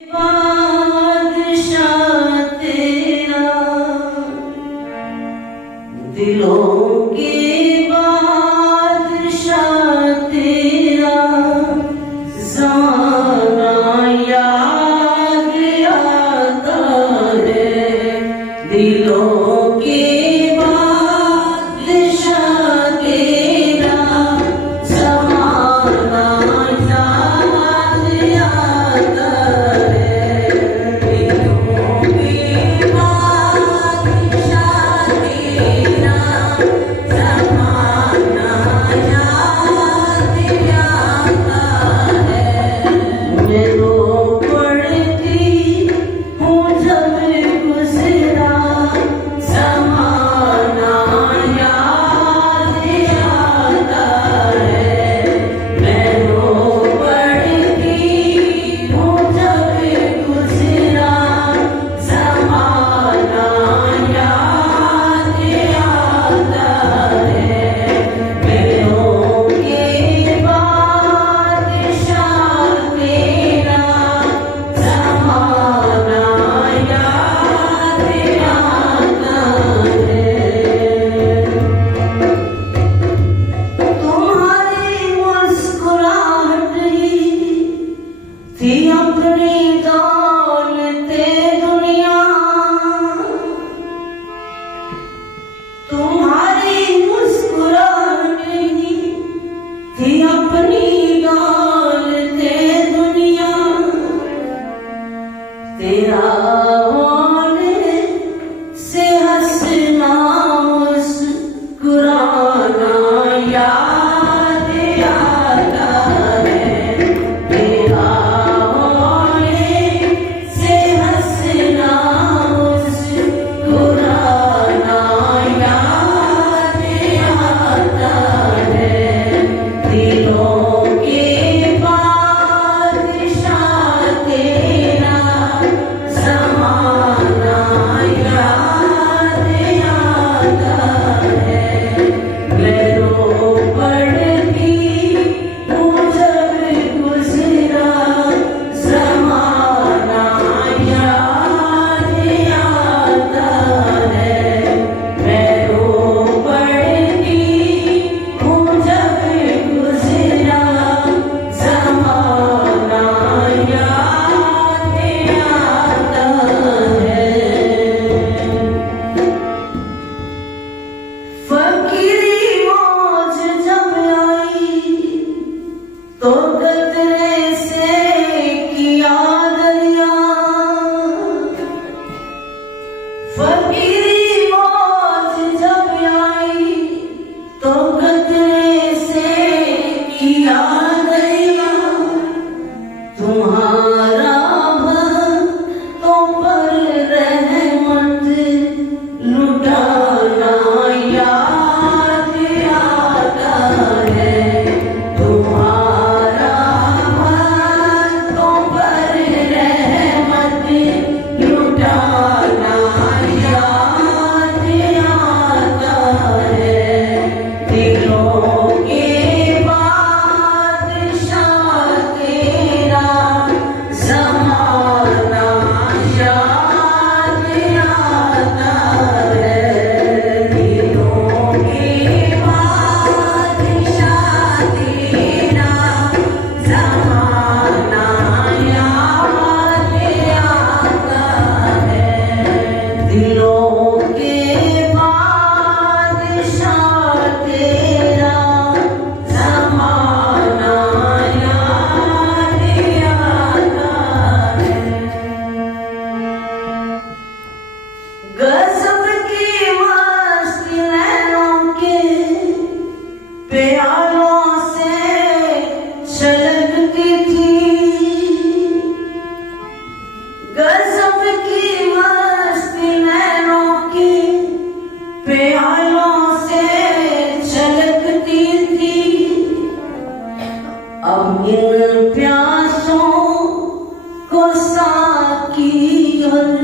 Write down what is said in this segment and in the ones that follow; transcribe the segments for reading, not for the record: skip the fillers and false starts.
बादशाह तेरा, दिलों के बादशाह तेरा, ज़माना याद आता है। दिलों के बादशाह तेरा, ज़माना याद आता है। दिलों के बादशाह तेरा, ज़माना याद आता है। मैं रो पड़ती हूँ जब गुज़रा, ज़माना याद आता है। मैं रो पड़ती हूँ जब गुज़रा, ज़माना याद आता है। दिलों के बादशाह तेरा, ज़माना याद आता है। तुम्हारी मुस्कुराहट ही थी अपनी दौलते दुनिया। तुम्हारी मुस्कुराहट ही थी अपनी दौलते दुनिया। तेरा होने से हंसना मुस्कुराना याद आता है। तेरा होने से हंसना मुस्कुराना याद आता है। दिलों के बादशाह तेरा, ज़माना याद आता है। मैं रो पड़ती हूँ जब गुज़रा, ज़माना याद आता है। मैं रो पड़ती हूँ जब गुज़रा, ज़माना याद आता है। फकीरी मौज जब आई तो कतरे से किया दरिया। फकीरी मौज जब आई तो कतरे से किया दरिया। तुम्हारा भक्तों पर रहमत लुटाना याद आता है। तुम्हारा भक्तों पर रहमत लुटाना याद आता है। दिलों के बादशाह तेरा, ज़माना याद आता है। दिलों के बादशाह तेरा, ज़माना याद आता है। दिलों के बादशाह तेरा, ज़माना याद आता है। गज़ब की मस्ती नैनों के प्यालों से छलकती थी। गज़ब की मस्ती नैनों के प्यालों से छलकती थी। अब इन प्यासों को साकी और,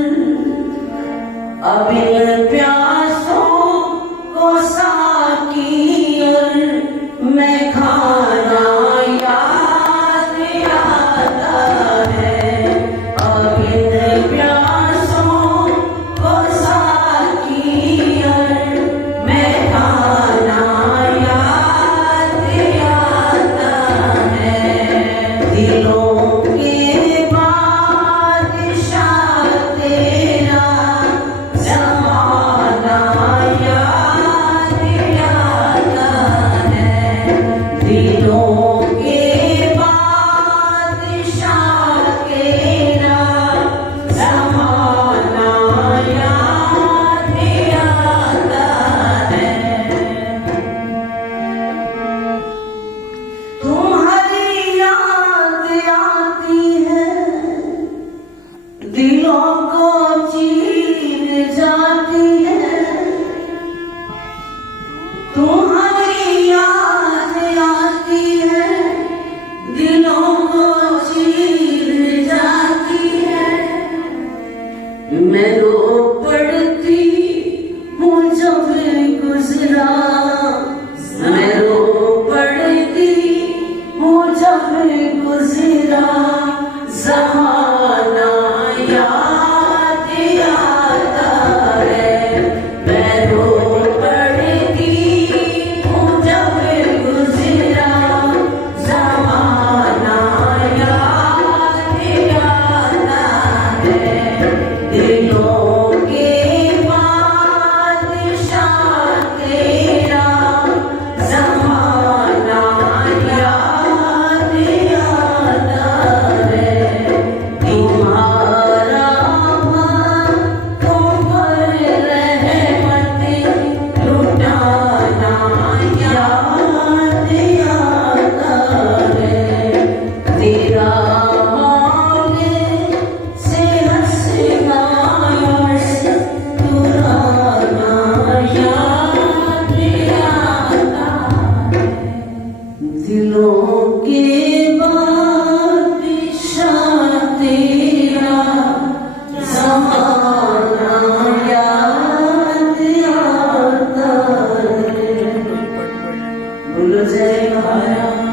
अब इन प्यासों को साकी और मैं खाना याद आता है। दिलों को चीर जाती है, तुम्हारी याद आती है, दिलों को चीर जाती है। मैं रो पड़ती हूँ जब गुजरा, मैं रो पड़ती हूँ जब गुजरा ज़माना याद आता है। मैं रो पड़ती हूँ जब गुजरा ज़माना याद आता है। दिलों के बादशाह तेरा ज़माना याद आता है। तुम्हारा तुम पर रहमत लुटाना याद आता है। तेरा मांगे से हंसना मुस्कुराना याद आता है। दिलों के बादशाह तेरा ज़माना याद आता है। बोलो जय मारा।